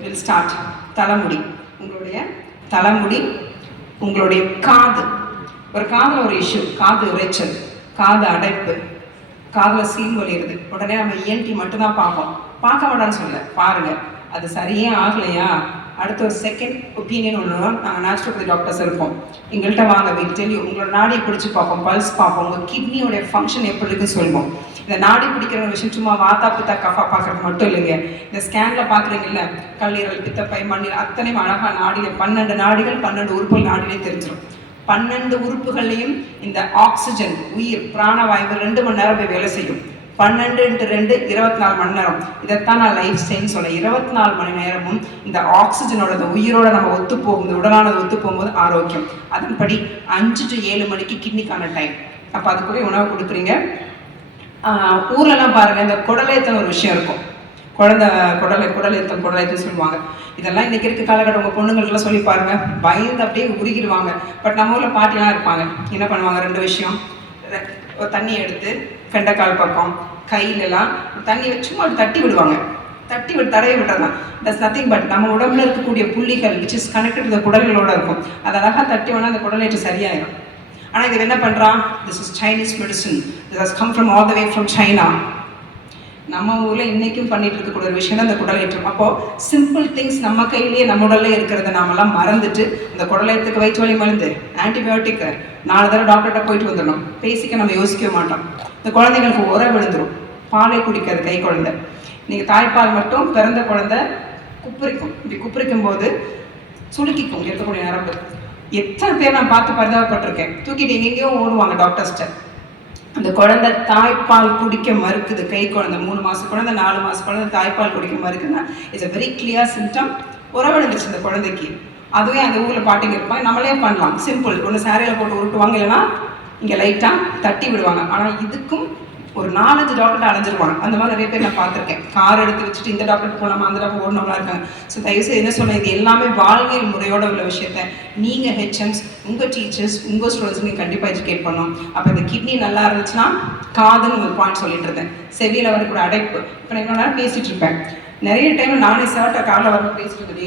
We'll start. தலைமுடி. உங்களுடைய தலைமுடி, உங்களுடைய காது. ஒரு காதில் ஒரு இஷ்யூ, காது இறைச்சல், காது அடைப்பு, காதில் சீல் வலியுது. உடனே நம்ம ENT மட்டும்தான் பார்ப்போம். பார்க்க மாட்டான்னு சொல்ல, பாருங்க. அது சரியே ஆகலையா, அடுத்த ஒரு செகண்ட் ஒப்பீனியன் ஒன்று நாங்கள் நேச்சுரோபதி டாக்டர்ஸ் இருப்போம். எங்கள்கிட்ட வாங்க, வீட்டில் உங்களோட நாடியை பிடிச்சி பார்ப்போம், பல்ஸ் பார்ப்போம், உங்கள் கிட்னியோடைய ஃபங்க்ஷன் எப்படி இருக்குன்னு சொல்லுவோம். இந்த நாடி பிடிக்கிற விஷயம் சும்மா வாத்தா பித்தா கஃபா பார்க்கறது மட்டும் இல்லைங்க. இந்த ஸ்கேனில் பார்க்குறீங்கல்ல, கல்லீரல், பித்தப்பை, மண்ணீர் அத்தனையும் அழகாக நாடியில் 12 நாடிகள் 12 உறுப்புகள் நாடிலே தெரிஞ்சிடும். 12 உறுப்புகளையும் இந்த ஆக்சிஜன், உயிர், பிராணவாயு 2 மணி நேரம் போய் வேலை செய்யும். 12 × 2 24 மணி நேரம். இதைத்தான் நான் லைஃப் ஸ்டைல்னு சொல்ல. 24 மணி நேரமும் இந்த ஆக்சிஜனோட, இந்த உயிரோட நம்ம ஒத்து போகும், இந்த உடலானது ஒத்து போகும்போது ஆரோக்கியம். அதன்படி 5 to 7 மணிக்கு கிட்னிக்கான டைம். அப்போ அதுக்குள்ளே உணவு கொடுக்குறீங்க. ஊர்லலாம் பாருங்கள், இந்த குடலேத்தம் ஒரு விஷயம் இருக்கும். குடலேத்தம் சொல்லுவாங்க. இதெல்லாம் இன்றைக்கி இருக்க காலகட்டம் உங்கள் பொண்ணுங்களுக்கெல்லாம் சொல்லி பாருங்கள், பயந்து அப்படியே உருகிடுவாங்க. பட் நம்ம ஊரில் பாட்டிலாம் இருப்பாங்க, என்ன பண்ணுவாங்க, 2 விஷயம். ஒரு தண்ணி எடுத்து கெண்டைக்கால் பக்கம், கையிலலாம் தண்ணி வச்சு சும்மா தட்டி விடுவாங்க. தடவி விட்டுறலாம். தட்ஸ் நத்திங் பட் நம்ம உடம்புல இருக்கக்கூடிய புள்ளிகள் விச் இஸ் கனெக்டட் இந்த குடல்களோட இருக்கும். அது அழகாக தட்டி வேணால் அந்த குடலேற்று சரியாயிடும். ஆனால் இது என்ன பண்ணுறான், this is Chinese medicine, this has come from all the way from China. நம்ம ஊரில் இன்றைக்கும் பண்ணிட்டு இருக்கக்கூடிய ஒரு விஷயம் தான் இந்த குடலேற்றம். அப்போது சிம்பிள் திங்ஸ் நம்ம கையிலேயே நம்ம உடல்ல இருக்கிறத நாமெல்லாம் மறந்துட்டு இந்த குடலேத்துக்கு வயிற்று வலி மருந்து, ஆன்டிபயோட்டிக்கு 4 தடவை டாக்டர்கிட்ட போயிட்டு வந்துடணும். பேசிக்க நம்ம யோசிக்கவே மாட்டோம். இந்த குழந்தைங்களுக்கு விழுந்துடும், பாலை குடிக்காது கை குழந்தை. நீங்கள் தாய்ப்பால் மட்டும் பிறந்த குழந்தை குப்புரிக்கும். இப்படி குப்புரிக்கும் போது சுளுக்கிக்கும் இருக்கக்கூடிய நரம்பு. எத்தனை பேர் நான் பார்த்து பரிதாபப்பட்டிருக்கேன். தூக்கிட்டு எங்கெங்கேயோ ஓடுவாங்க டாக்டர்ஸ்ட்ட. அந்த குழந்தை தாய்ப்பால் குடிக்க மறுக்குது. கை குழந்தை 3 மாத குழந்தை, 4 மாத குழந்தை தாய்ப்பால் குடிக்க மறுக்குதுன்னா it's a very clear symptom. உறவிழுந்துருச்சு இந்த குழந்தைக்கு. அதுவே அந்த ஊரில் பாட்டிங்க இருப்பாங்க. நம்மளே பண்ணலாம், சிம்பிள். ஒன்று சாரியில் போட்டு உருட்டுவாங்க, இல்லைன்னா இங்கே லைட்டாக தட்டி விடுவாங்க. ஆனால் இதுக்கும் ஒரு 4-5 டாக்டர்கிட்ட அலைஞ்சிருவாங்க. அந்த மாதிரி நிறைய பேர் நான் பார்த்துருக்கேன். கார் எடுத்து வச்சுட்டு இந்த டாக்டர் போகலாமா, அந்த டாக்டர் ஓடணும்லாம் இருக்காங்க. ஸோ தயவுசெய்து என்ன சொன்னேன், இது எல்லாமே வாழ்வியல் முறையோட உள்ள விஷயத்த நீங்கள் HMs, உங்கள் டீச்சர்ஸ், உங்கள் ஸ்டூடெண்ட்ஸ் நீங்கள் கண்டிப்பாக எஜுகேட் பண்ணணும். அப்போ இந்த கிட்னி நல்லா இருந்துச்சுன்னா, காதுன்னு ஒரு பாயிண்ட் சொல்லிட்டு இருந்தேன், செவியில் வரக்கூடிய அடைப்பு. இப்போ நான் இவ்வளோ நேரம் பேசிகிட்டு இருப்பேன். நிறைய டைம் நானே சார்ட்ட காரில் வர பேசிட்டு இருந்தேன்.